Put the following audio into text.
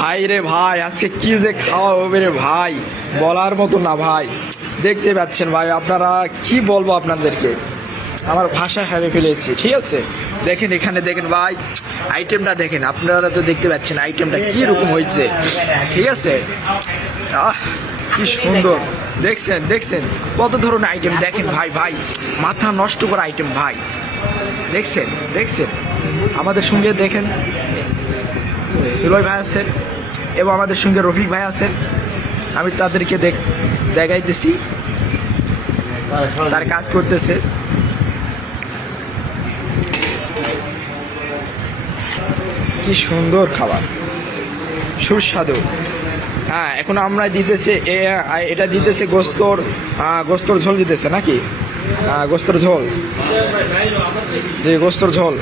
ভাই রে ভাই, আজকে কি যে খাওয়া হবে রে ভাই, বলার মতো না ভাই। দেখতে পাচ্ছেন ভাই, আপনারা কি বলবো আপনাদেরকে, আমার ভাষা হারিয়ে ফেলেছি। ঠিক আছে, দেখেন এখানে দেখেন ভাই, আইটেমটা দেখেন, আপনারা তো দেখতে পাচ্ছেন আইটেমটা কি রকম হয়েছে। ঠিক আছে, কি সুন্দর, দেখছেন দেখছেন কত ধরনের আইটেম, দেখেন ভাই ভাই, মাথা নষ্ট করা আইটেম ভাই, দেখছেন দেখছেন। আমাদের সঙ্গে দেখেন হিরোয় ভাই আছেন এবং আমাদের সঙ্গে রফিক ভাই আছেন। আমি তাদেরকে দেখাইতেছি, তার কাজ করতেছে। কি সুন্দর খাবার, সুস্বাদু। হ্যাঁ, এখন আমরা দিতেছে, এটা দিতেছে গোস্তর ঝোল দিতেছে নাকি? গোস্তর ঝোল, যে গোস্তর ঝোল।